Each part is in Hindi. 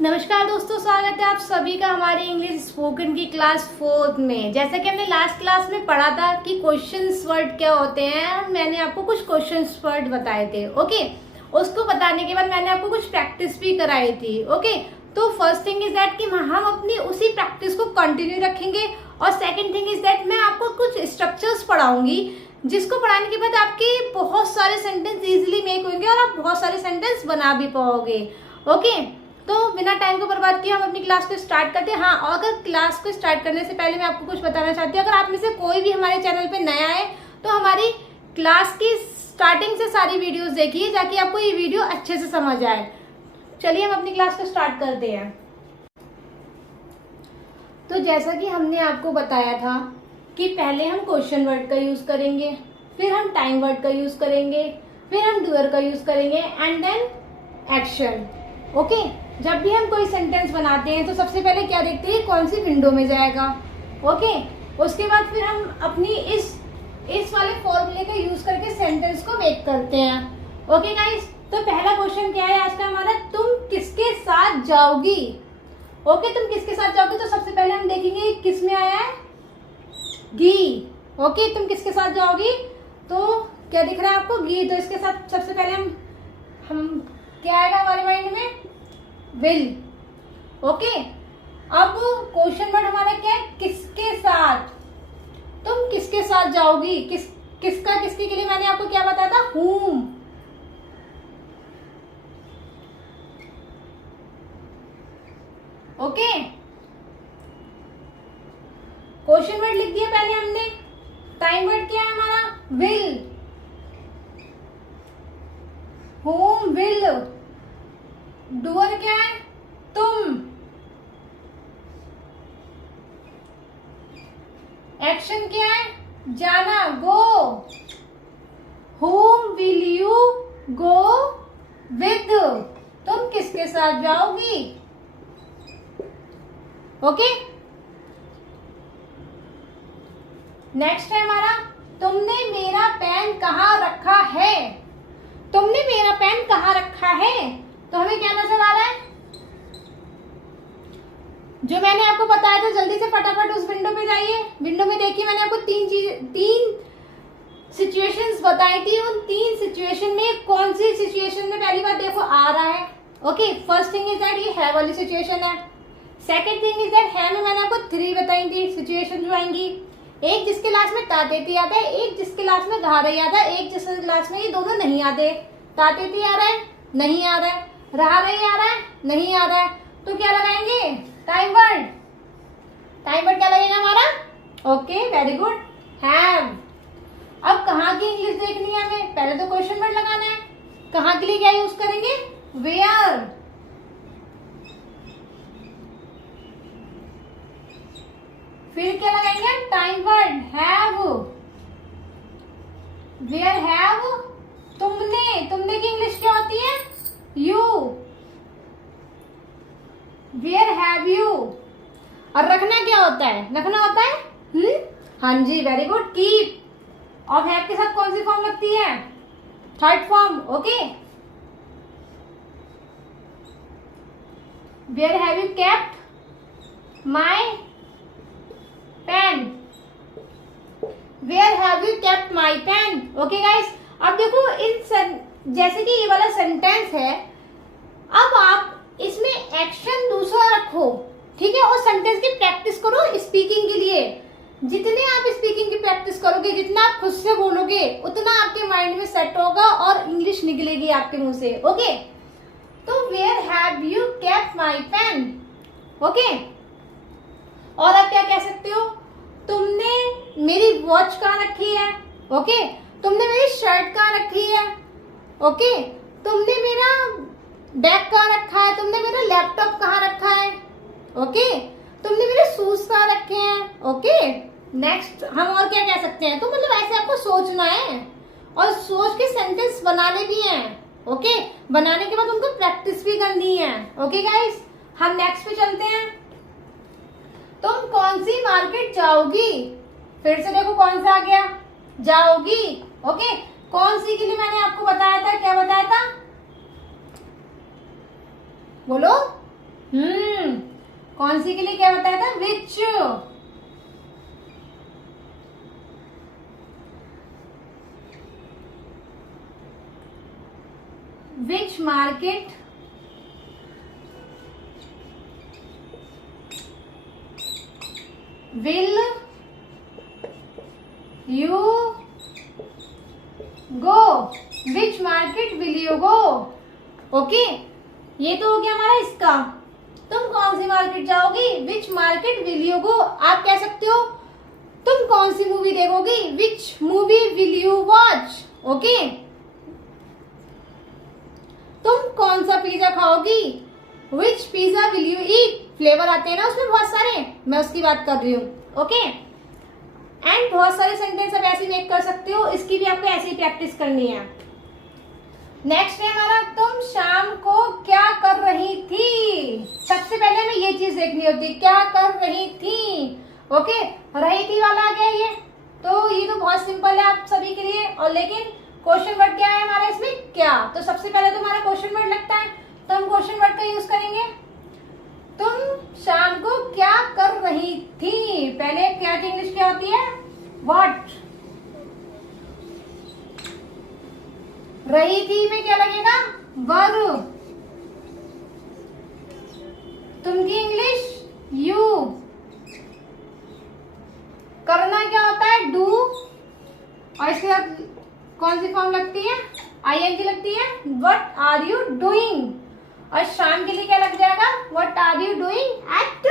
नमस्कार दोस्तों, स्वागत है आप सभी का हमारे इंग्लिश स्पोकन की क्लास 4 में। जैसा कि हमने लास्ट क्लास में पढ़ा था कि क्वेश्चंस वर्ड क्या होते हैं, मैंने आपको कुछ क्वेश्चंस वर्ड बताए थे। ओके, उसको बताने के बाद मैंने आपको कुछ प्रैक्टिस भी कराई थी। ओके, तो फर्स्ट थिंग इज दैट कि हम अपनी उसी प्रैक्टिस को कंटिन्यू रखेंगे, और सेकेंड थिंग इज दैट मैं आपको कुछ स्ट्रक्चर्स पढ़ाऊंगी जिसको पढ़ाने के बाद आपके बहुत सारे सेंटेंस इजीली मेक होंगे और आप बहुत सारे सेंटेंस बना भी पाओगे। ओके, तो बिना टाइम को बर्बाद किए हम अपनी क्लास को स्टार्ट करते हैं। हाँ, और अगर क्लास को स्टार्ट करने से पहले मैं आपको कुछ बताना चाहती हूँ, अगर आप में से कोई भी हमारे चैनल पे नया है तो हमारी क्लास की स्टार्टिंग से सारी वीडियोस देखिए ताकि आपको ये वीडियो अच्छे से समझ आए। चलिए हम अपनी क्लास को स्टार्ट करते हैं। तो जैसा कि हमने आपको बताया था कि पहले हम क्वेश्चन वर्ड का यूज करेंगे, फिर हम टाइम वर्ड का यूज करेंगे, फिर हम डूअर का यूज करेंगे एंड देन एक्शन। ओके, जब भी हम कोई सेंटेंस बनाते हैं तो सबसे पहले क्या देखते हैं, कौन सी विंडो में जाएगा। ओके, उसके बाद फिर हम अपनी इस वाले फॉर्मूले का यूज करके सेंटेंस को मेक करते हैं। ओके गाइस, तो पहला क्वेश्चन क्या है आज का हमारा, तुम किसके साथ जाओगी। ओके, तुम किसके साथ जाओगे, तो सबसे पहले हम देखेंगे किस में आया है, गी। ओके, तुम किसके साथ जाओगी, तो क्या दिख रहा है आपको, गी। तो इसके साथ सबसे पहले हम क्या आएगा हमारे माइंड में, विल। ओके, अब क्वेश्चन वर्ड हमारा क्या है, किसके साथ, तुम किसके साथ जाओगी, किसका किसके के लिए मैंने आपको क्या बताया था, whom। ओके, क्वेश्चन वर्ड लिख दिया पहले हमने। टाइम वर्ड क्या है हमारा, विल, whom will। डूअर क्या है, तुम। एक्शन क्या है, जाना, गो। whom will you go with, तुम किसके साथ जाओगी। ओके, नेक्स्ट है हमारा, तुमने मेरा पेन कहाँ रखा है। तुमने मेरा पेन कहाँ रखा है, तो हमें क्या नजर आ रहा है, जो मैंने आपको बताया था। जल्दी से फटाफट उस विंडो पे जाइए, विंडो में देखिए, मैंने आपको तीन सिचुएशंस बताई थी। उन तीन सिचुएशन में कौन सी सिचुएशन में पहली बार देखो आ रहा है। Okay, first thing is that ये है वाली सिचुएशन है। सेकेंड थिंग इज दैट है में मैंने आपको 3 बताई थी सिचुएशन जो आएंगी, एक जिसके लास्ट में तातेती आता है, एक जिसके लास्ट में धारे आता है, एक जिसके लास्ट में ये दोनों नहीं आते। तातेती आ रहा है, नहीं आ रहा है, रहा रही आ रहा है, नहीं आ रहा है, तो क्या लगाएंगे, टाइम वर्ड। टाइम वर्ड क्या लगेगा हमारा, ओके वेरी गुड, हैव। अब कहाँ की इंग्लिश देखनी है हमें, पहले तो क्वेश्चन वर्ड लगाना है। कहाँ के लिए क्या यूज करेंगे, वेयर। फिर क्या लगाएंगे, time word, have. Where have, तुमने की इंग्लिश क्या होती है, यू। Where have you. और रखना क्या होता है, रखना होता है हाँ जी वेरी गुड, कीप। और हैव के साथ कौन सी फॉर्म लगती है, third form. Okay, where have you kept my pen, where have you kept my pen. Okay guys, अब देखो जैसे कि ये वाला सेंटेंस है, अब आप इसमें एक्शन दूसरा रखो, ठीक है, और सेंटेंस की प्रैक्टिस करो स्पीकिंग के लिए। जितने आप स्पीकिंग की प्रैक्टिस करोगे, जितना आप खुद से बोलोगे, उतना आपके माइंड में सेट होगा और इंग्लिश निकलेगी आपके मुंह से। ओके, तो where have you kept my pen. Okay, और आप क्या कह सकते हो, तुमने मेरी वॉच कहाँ रखी है। ओके, तुमने मेरी शर्ट कहाँ रखी है। ओके, तुमने मेरा बैग कहाँ रखा है, तुमने मेरा लैपटॉप कहाँ रखा है। ओके, तुमने मेरे शूज कहाँ रखे हैं। ओके, नेक्स्ट हम और क्या कह सकते हैं, तो मतलब ऐसे आपको सोचना है और सोच के सेंटेंस बनाने भी हैं। ओके, बनाने के बाद उनको प्रैक्टिस भी करनी है। ओके गाइस, हम नेक्स्ट पे चलते हैं। तुम कौन सी मार्केट जाओगी, फिर से देखो कौन सा आ गया, जाओगी। ओके, कौन सी के लिए मैंने आपको बताया था, क्या बताया था, बोलो, कौन सी के लिए क्या बताया था? Which. Which market will you go? Which market will you go? Okay, ये तो हो गया हमारा इसका। तुम कौन सी मार्केट जाओगी? Which market will you go? आप कह सकते हो तुम कौन सी मूवी देखोगी? Which movie will you watch? Okay, तुम कौन सा पिज्जा खाओगी? Which pizza will you eat? Flavour आते हैं ना उसमें बहुत सारे, मैं उसकी बात कर रही हूँ। ओके, एंड बहुत सारे सेंटेंस आप ऐसे मेक कर सकते हो, इसकी भी आपको ऐसी प्रैक्टिस करनी है। नेक्स्ट है हमारा, तुम शाम को क्या कर रही थी? सबसे पहले हमें ये चीज देखनी होती है, क्या कर रही थी। ओके, रही थी वाला आ गया ये, तो ये तो बहुत सिंपल है आप सभी के लिए। और लेकिन क्वेश्चन वर्ड क्या है हमारा इसमें? क्या। तो सबसे पहले तो हमारा क्वेश्चन वर्ड लगता है, तो हम क्वेश्चन वर्ड का यूज करेंगे। तुम शाम को क्या कर रही थी? पहले क्या की इंग्लिश क्या होती है? व्हाट। रही थी में क्या लगेगा? वर। तुम की इंग्लिश यू। करना क्या होता है? डू। और इसके साथ कौन सी फॉर्म लगती है? आईएनजी लगती है। What are you doing? और शाम के लिए क्या लग जाएगा? What are you doing at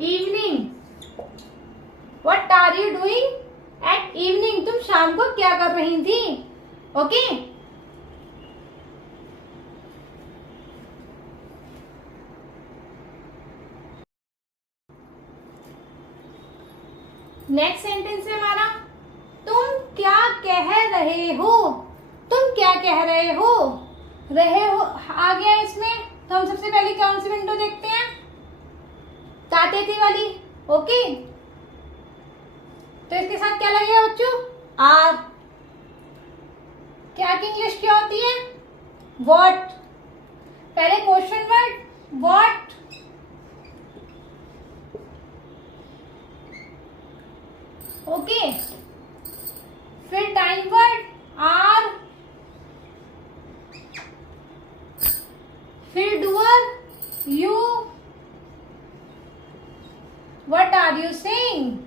evening? What are you doing at evening? तुम शाम को क्या कर रही थी? ओके, नेक्स्ट सेंटेंस है हमारा, तुम क्या कह रहे हो? तुम क्या कह रहे हो? रहे हो आ गया इसमें, तो हम सबसे पहले कौन सी विंडो देखते हैं? ताते थी वाली। ओके, तो इसके साथ क्या लगेगा बच्चों? आर। क्या की इंग्लिश क्या होती है? व्हाट। पहले क्वेश्चन वर्ड व्हाट, ओके, फिर टाइम वर्ड आर, फिर doer you. What are you saying?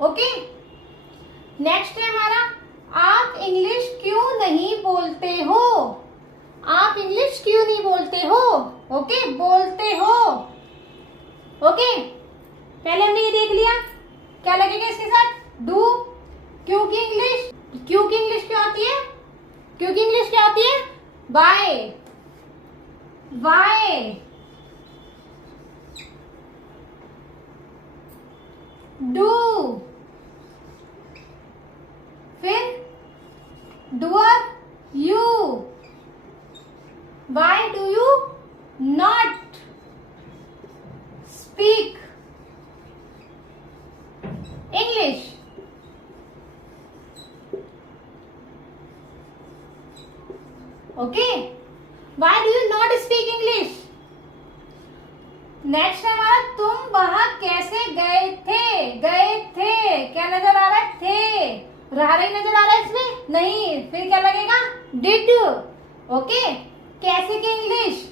Okay, next है हमारा, आप इंग्लिश क्यों नहीं बोलते हो? आप इंग्लिश क्यों नहीं बोलते हो? ओके, बोलते हो। ओके, पहले हमने ये देख लिया, क्या लगेगा इसके साथ? डू। क्योंकि इंग्लिश, क्योंकि इंग्लिश क्या होती है? क्योंकि इंग्लिश क्या होती है? बाय। वाई। डू। फिर doer you. Why do you not speak English? Okay, why do you not speak English? Next है हमारा, तुम वहां कैसे गए थे? गए थे क्या नजर आ रहा है? थे। रहा ही नजर आ रहा है इसमें? नहीं। फिर क्या लगेगा? डिड। ओके, कैसे की इंग्लिश?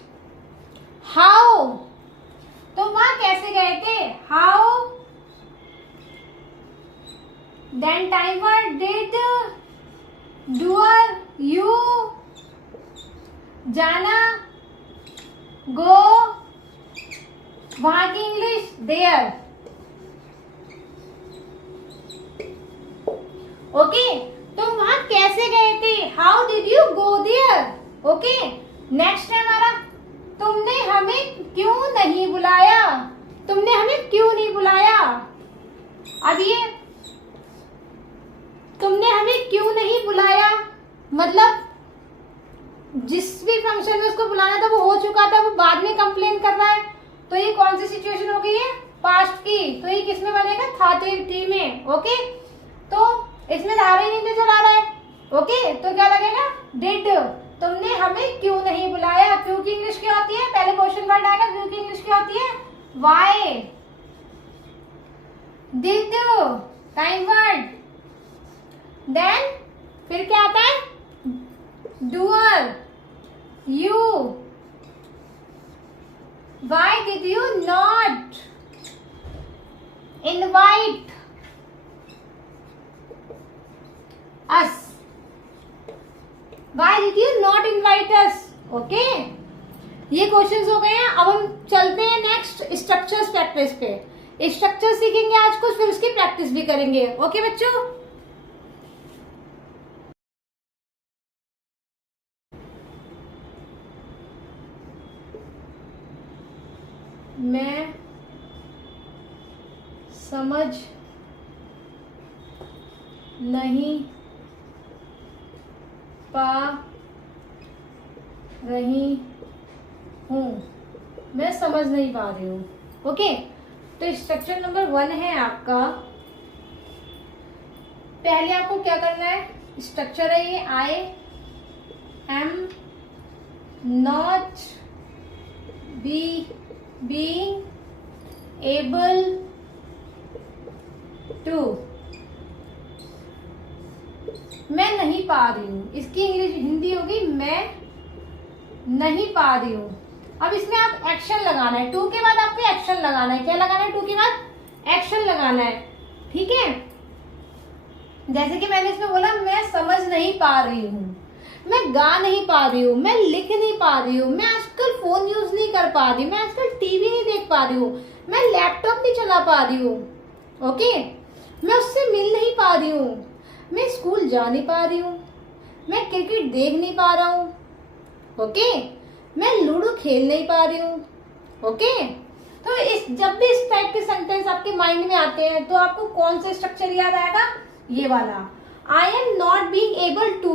हाउ। तुम वहां कैसे गए थे? How. Then time word did, doer you, जाना गो, वहां की इंग्लिश देयर। ओके, तुम वहां कैसे गए थे? How did you go there? Okay, next है हमारा, तुमने हमें क्यों नहीं बुलाया? तुमने हमें क्यों नहीं बुलाया? अब ये तुमने हमें क्यों नहीं बुलाया मतलब जिस भी फंक्शन में उसको बुलाना था वो हो चुका था, वो बाद में कंप्लेन कर रहा है, तो ये कौन सी सिचुएशन हो गई है? पास्ट की। तो ये किस में बनेगा? था थी में। ओके, तो इसमें धारा ही नहीं तो चला रहा है। ओके, तो क्या लगेगा? डिड। तुमने हमें क्यों नहीं बुलाया? क्यों की इंग्लिश क्या होती है? पहले क्वेश्चन वर्ड आएगा, क्यों की इंग्लिश क्या होती है? Why. Did time word, then फिर क्या आता है? Doer, you. Why did you not invite us? Why did you not invite us? Okay, ये क्वेश्चंस हो गए हैं। अब हम चलते हैं नेक्स्ट स्ट्रक्चर्स प्रैक्टिस पे। स्ट्रक्चर सीखेंगे आज कुछ, फिर उसकी प्रैक्टिस भी करेंगे। ओके बच्चों, मैं समझ नहीं पा रही हूँ। मैं समझ नहीं पा रही हूँ। ओके, तो स्ट्रक्चर नंबर 1 है आपका। पहले आपको क्या करना है? स्ट्रक्चर है ये, I am not being able to. मैं नहीं पा रही हूँ, इसकी इंग्लिश हिंदी होगी मैं नहीं पा रही हूँ। अब इसमें आप एक्शन लगाना है, टू के बाद आपको एक्शन लगाना है। क्या लगाना है? टू के बाद एक्शन लगाना है। ठीक है, जैसे कि मैंने इसमें बोला मैं समझ नहीं पा रही हूँ, मैं गा नहीं पा रही हूँ, मैं लिख नहीं पा रही हूँ, मैं आजकल फोन यूज नहीं कर पा रही हूँ, मैं आजकल टीवी नहीं देख पा रही हूँ, मैं लैपटॉप नहीं चला पा रही हूँ। ओके, मैं उससे मिल नहीं पा रही हूँ, मैं स्कूल जा नहीं पा रही हूँ, मैं क्रिकेट देख नहीं पा रहा हूँ। ओके, मैं लूडो खेल नहीं पा रही हूँ। ओके, तो जब भी इस टाइप के सेंटेंस आपके माइंड में आते हैं तो आपको कौन सा स्ट्रक्चर याद आएगा? ये वाला, I am not being able to.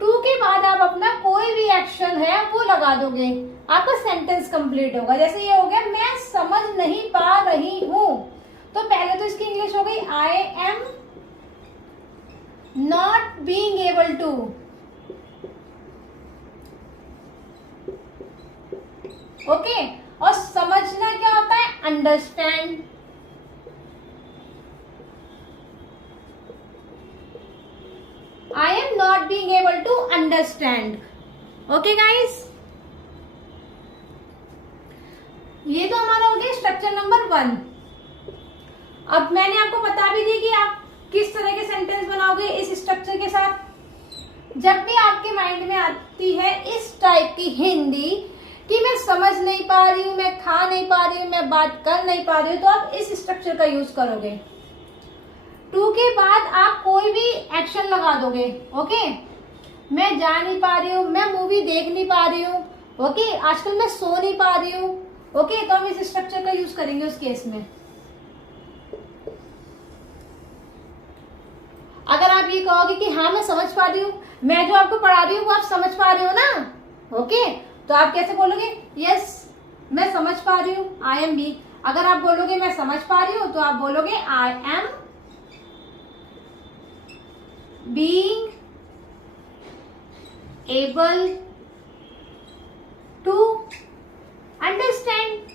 To के बाद आप अपना कोई भी एक्शन है वो लगा दोगे, आपका सेंटेंस कंप्लीट होगा। जैसे ये हो गया, मैं समझ नहीं पा रही हूँ, तो पहले तो इसकी इंग्लिश हो गई I am not being able to. Okay, और समझना क्या होता है? Understand. I am not being able to understand. Okay guys, ये तो हमारा हो गया स्ट्रक्चर नंबर 1। अब मैंने आपको बता भी दी कि आप किस तरह के सेंटेंस बनाओगे इस स्ट्रक्चर के साथ। जब भी आपके माइंड में आती है इस टाइप की हिंदी कि मैं समझ नहीं पा रही हूँ, मैं खा नहीं पा रही हूँ, मैं बात कर नहीं पा रही हूँ, तो आप इस स्ट्रक्चर का यूज करोगे। टू के बाद आप कोई भी एक्शन लगा दोगे। ओके, मैं जा नहीं पा रही हूँ, मैं मूवी देख नहीं पा रही हूँ, ओके, आजकल मैं सो नहीं पा रही हूँ। ओके, तो हम इस स्ट्रक्चर का यूज करेंगे उस केस में। अगर आप ये कहोगे कि हाँ मैं समझ पा रही हूँ, मैं जो आपको पढ़ा रही हूँ वो आप समझ पा रहे हो ना, ओके, तो आप कैसे बोलोगे? यस मैं समझ पा रही हूँ, आई एम बी। अगर आप बोलोगे मैं समझ पा रही हूँ, तो आप बोलोगे I am being able to understand.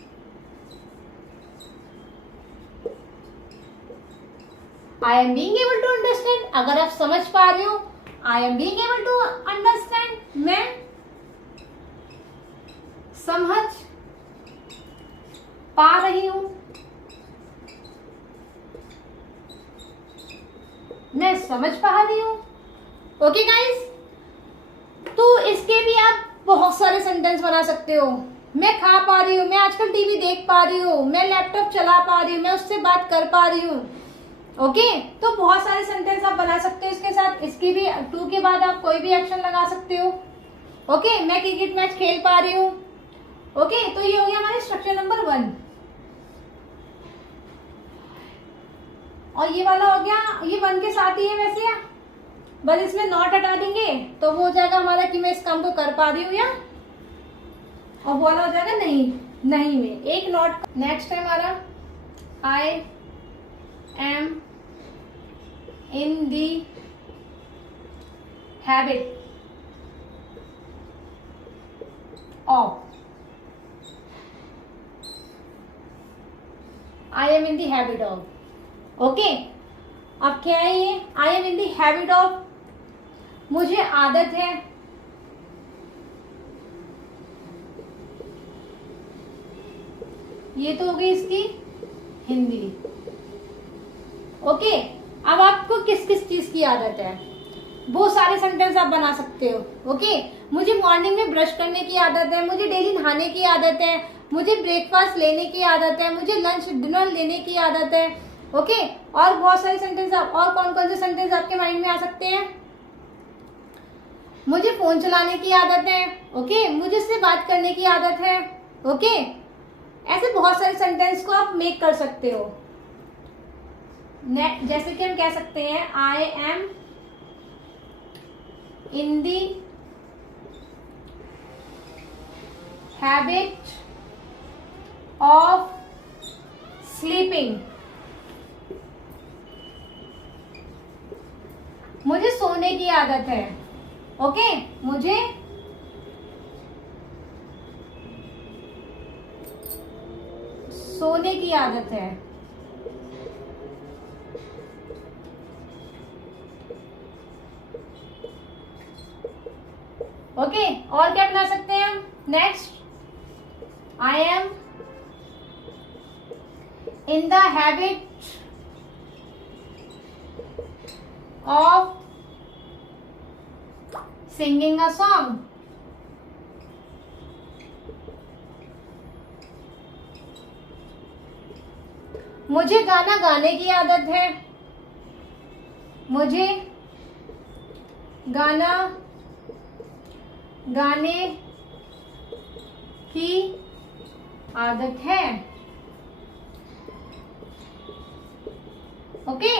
I am being able to understand. अगर आप समझ पा रहे हो, I am being able to understand, मैं समझ पा रही हूं, मैं समझ पा रही हूँ। ओके गाइस, तो इसके भी आप बहुत सारे सेंटेंस बना सकते हो। मैं खा पा रही हूँ, मैं आजकल टीवी देख पा रही हूँ, मैं लैपटॉप चला पा रही हूँ, मैं उससे बात कर पा रही हूँ। ओके, तो बहुत सारे सेंटेंस आप बना सकते हो इसके साथ। इसके भी टू के बाद आप कोई भी एक्शन लगा सकते हो। ओके, मैं क्रिकेट मैच खेल पा रही हूँ। ओके, तो ये हो गया हमारे स्ट्रक्चर नंबर 1। और ये वाला हो गया, ये 1 के साथ ही है वैसे, या बस इसमें नॉट हटा देंगे तो वो हो जाएगा हमारा कि मैं इस काम को कर पा रही हूँ, या और वो वाला हो जाएगा नहीं नहीं में एक नॉट। नेक्स्ट है हमारा I am in the habit of, I am in the habit of, okay. अब क्या है ये, I M in the habit of, मुझे आदत है, ये तो हो गई इसकी हिंदी, ओके। अब आपको किस किस चीज की आदत है, वो सारे सेंटेंस आप बना सकते हो, ओके। मुझे मॉर्निंग में ब्रश करने की आदत है, मुझे डेली नहाने की आदत है, मुझे ब्रेकफास्ट लेने की आदत है, मुझे लंच डिनर लेने की आदत है, ओके। और बहुत सारे सेंटेंस, और कौन कौन से सेंटेंस आपके माइंड में आ सकते हैं। मुझे फोन चलाने की आदत है, ओके। मुझे इससे बात करने की आदत है, ओके। ऐसे बहुत सारे सेंटेंस को आप मेक कर सकते हो। जैसे कि हम कह सकते हैं I am in the habit of sleeping, मुझे सोने की आदत है, ओके। मुझे सोने की आदत है, ओके। और क्या बना सकते हैं हम next, I am in the habit of singing a song, मुझे गाना गाने की आदत है, मुझे गाना गाने की आदत है, ओके।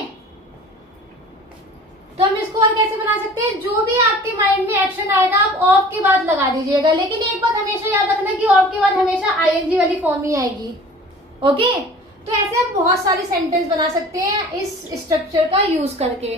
तो हम इसको और कैसे बना सकते हैं, जो भी आपके माइंड में एक्शन आएगा आप ऑफ के बाद लगा दीजिएगा, लेकिन एक बात हमेशा याद रखना कि ऑफ के बाद हमेशा आईएनजी वाली फॉर्म ही आएगी, ओके। तो ऐसे आप बहुत सारे सेंटेंस बना सकते हैं इस स्ट्रक्चर का यूज करके।